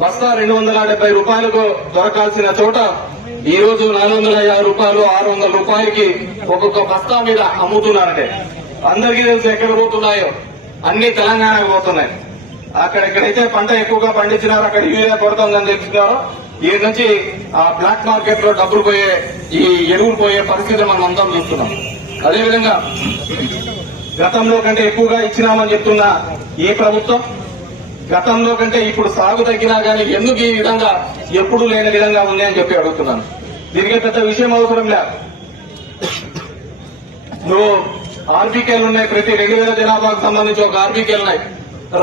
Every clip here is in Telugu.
బస్తా రెండు వందల డెబ్బై రూపాయలకు దొరకాల్సిన చోట ఈ రోజు నాలుగు వందల యాభై రూపాయలు ఆరు వందల రూపాయలకి ఒక్కొక్క బస్తా మీద అమ్ముతున్నారంటే అందరికీ తెలుసు ఎక్కడ పోతున్నాయో అన్ని తెలంగాణకు పోతున్నాయి అక్కడ ఎక్కడైతే పంట ఎక్కువగా పండించినారో అక్కడ యూరియా కొడుతుందని తెలుసుకున్నారో ఈ నుంచి ఆ బ్లాక్ మార్కెట్ లో డబ్బులు పోయే ఈ ఎరువులు పోయే పరిస్థితి మనం అందరం చూస్తున్నాం అదేవిధంగా గతంలో కంటే ఎక్కువగా ఇచ్చినామని చెప్తున్న ఏ ప్రభుత్వం గతంలో కంటే ఇప్పుడు సాగు తగ్గినా గానీ ఎందుకు ఈ విధంగా ఎప్పుడు లేని విధంగా ఉంది అని చెప్పి అడుగుతున్నాను దీనికే పెద్ద విషయం అవసరం లే నువ్వు ఆర్బీకేలు ఉన్నాయి ప్రతి రెండు వేల జనాభాకు సంబంధించి ఒక ఆర్బీకేలు ఉన్నాయి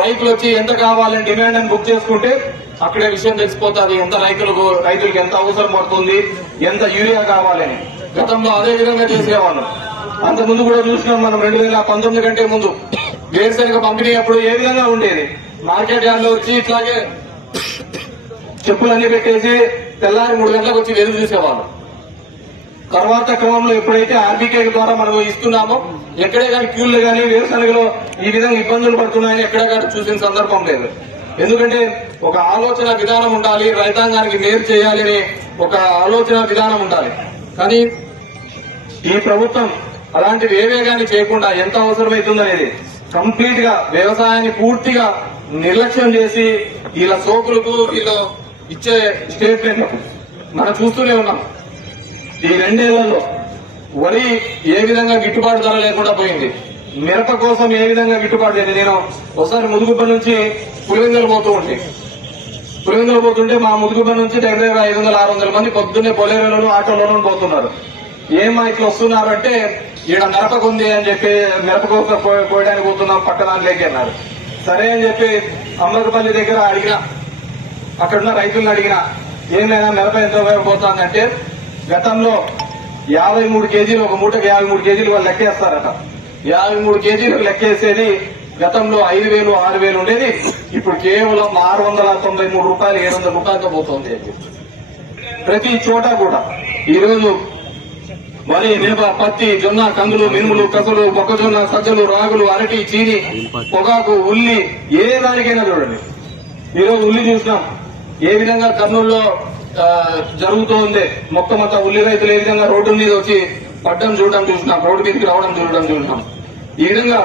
రైతులు వచ్చి ఎంత కావాలని డిమాండ్ అని బుక్ చేసుకుంటే అక్కడే విషయం తెలిసిపోతుంది ఎంత రైతులకు రైతులకు ఎంత అవసరం పడుతుంది ఎంత యూరియా కావాలని గతంలో అదే విధంగా చేసేవాళ్ళం అంత ముందు కూడా చూసినాం మనం రెండు వేల పంతొమ్మిది కంటే ముందు వేరుశనగ పంపిణీ అప్పుడు ఏ విధంగా ఉండేది మార్కెట్ యార్డ్లో వచ్చి ఇట్లాగే చెప్పులన్నీ పెట్టేసి తెల్లారి మూడు గంటలకు వచ్చి వెలుగు తీసేవాళ్ళు తర్వాత క్రమంలో ఎప్పుడైతే ఆర్బీకే ద్వారా మనం ఇస్తున్నామో ఎక్కడే కానీ క్యూలు కానీ వేరుశనగలో ఈ విధంగా ఇబ్బందులు పడుతున్నాయని ఎక్కడా కానీ చూసిన సందర్భం లేదు ఎందుకంటే ఒక ఆలోచన విధానం ఉండాలి రైతాంగానికి మేలు చేయాలి అని ఒక ఆలోచన విధానం ఉండాలి కానీ ఈ ప్రభుత్వం అలాంటివి వేవేగాన్ని చేయకుండా ఎంత అవసరమవుతుందనేది కంప్లీట్ గా వ్యవసాయాన్ని పూర్తిగా నిర్లక్ష్యం చేసి వీళ్ళ సోకులకు వీళ్ళు ఇచ్చే స్టేట్మెంట్ మనం చూస్తూనే ఉన్నాం ఈ రెండేళ్లలో వరి ఏ విధంగా గిట్టుబాటు ధర లేకుండా పోయింది మిరప కోసం ఏ విధంగా గిట్టుబాటు లేదు నేను ఒకసారి ముదుగుబ్బ నుంచి పులివెందులు పోతూ ఉంటే పులివెందులు పోతుంటే మా ముదుగుబ్బ నుంచి దగ్గర ఐదు వందల ఆరు వందల మంది పొద్దున్నే పొలేరులోనూ ఆటోలోనూ పోతున్నారు మా ఇట్లా వస్తున్నారంటే ఈడ మిరపకుంది అని చెప్పి మిరప కోసం పోయడానికి పోతున్నాం పక్క దాంట్లోకి సరే అని చెప్పి అమృతపల్లి దగ్గర అడిగిన అక్కడున్న రైతులను అడిగిన ఏం లేదా మిరప ఎంత ఉపయోగపోతుందంటే గతంలో యాభై మూడు కేజీలు ఒక మూటకు యాభై మూడు కేజీలు వాళ్ళు లెక్కేస్తారట యాభై మూడు కేజీలు లెక్కేసేది గతంలో ఐదు వేలు ఆరు వేలు ఉండేది ఇప్పుడు కేవలం ఆరు వందల తొంభై మూడు రూపాయలు ఏడు వందల రూపాయలతో పోతుంది ప్రతి చోట కూడా ఈరోజు వరి మిరప పత్తి జొన్న కందులు మినుములు కసలు మొక్కజొన్న సజ్జలు రాగులు అరటి చీని పొగాకు ఉల్లి ఏ దానికైనా చూడండి ఈరోజు ఉల్లి చూసినాం ఏ విధంగా కర్నూలులో జరుగుతూ ఉంది మొత్తం అంతా ఉల్లి రైతులు ఏ విధంగా రోడ్డు మీద వచ్చి పడ్డం చూడడం చూసినాం రోడ్డు మీదకి రావడం చూడడం చూసినాం ఈ విధంగా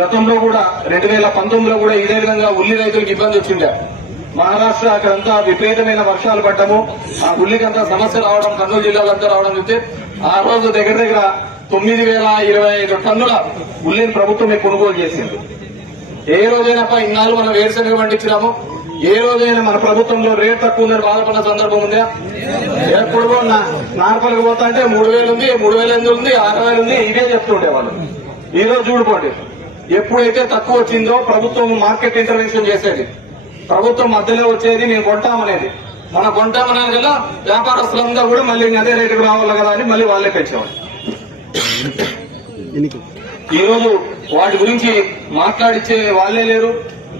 గతంలో కూడా రెండు వేల పంతొమ్మిదిలో కూడా ఇదే విధంగా ఉల్లి రైతులకు ఇబ్బంది వచ్చిండే మహారాష్ట్ర అక్కడంతా విపరీతమైన వర్షాలు పడ్డము ఆ గుళ్ళకంతా సమస్య రావడం కర్నూలు జిల్లాలంతా రావడం చూస్తే ఆ రోజు దగ్గర దగ్గర తొమ్మిది వేల ఇరవై ఐదు టన్నుల ఉల్లిని ప్రభుత్వమే కొనుగోలు చేసింది ఏ రోజైనా ఇన్నాళ్ళు మనం వేరుశనగ పండించినాము ఏ రోజైనా మన ప్రభుత్వంలో రేట్ తక్కువ ఉందని బాధపడిన సందర్భం ఉందా ఎప్పుడు నార్పల్కి పోతా అంటే మూడు వేలు ఉంది మూడు వేల ఎనిమిది ఉంది ఆరు వేలు ఉంది ఇదే చెప్తుండే వాళ్ళు ఈ రోజు చూడుకోండి ఎప్పుడైతే తక్కువ వచ్చిందో ప్రభుత్వం మార్కెట్ ఇంటర్వెన్షన్ చేసేది ప్రభుత్వం మధ్యలో వచ్చేది మేము కొంటామనేది మనం కొంటామనే కదా వ్యాపారస్తులందరూ కూడా మళ్ళీ అదే రేటుకు రావాలి కదా అని మళ్ళీ వాళ్ళే పెంచేవాళ్ళు ఈరోజు వాటి గురించి మాట్లాడిచ్చే వాళ్ళే లేరు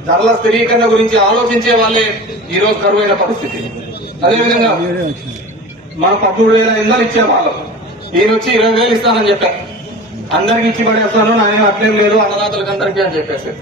ధరల స్థిరీకరణ గురించి ఆలోచించే వాళ్ళే ఈరోజు కరువైన పరిస్థితి అదేవిధంగా మన పదమూడు వేల ఇందాలు ఇచ్చే వాళ్ళు ఈయన వచ్చి ఇరవై వేలు ఇస్తానని చెప్పారు అందరికి ఇచ్చి పడేస్తాను నాయన అట్లేం లేదు అన్నదాతలకు అందరికీ అని చెప్పేసి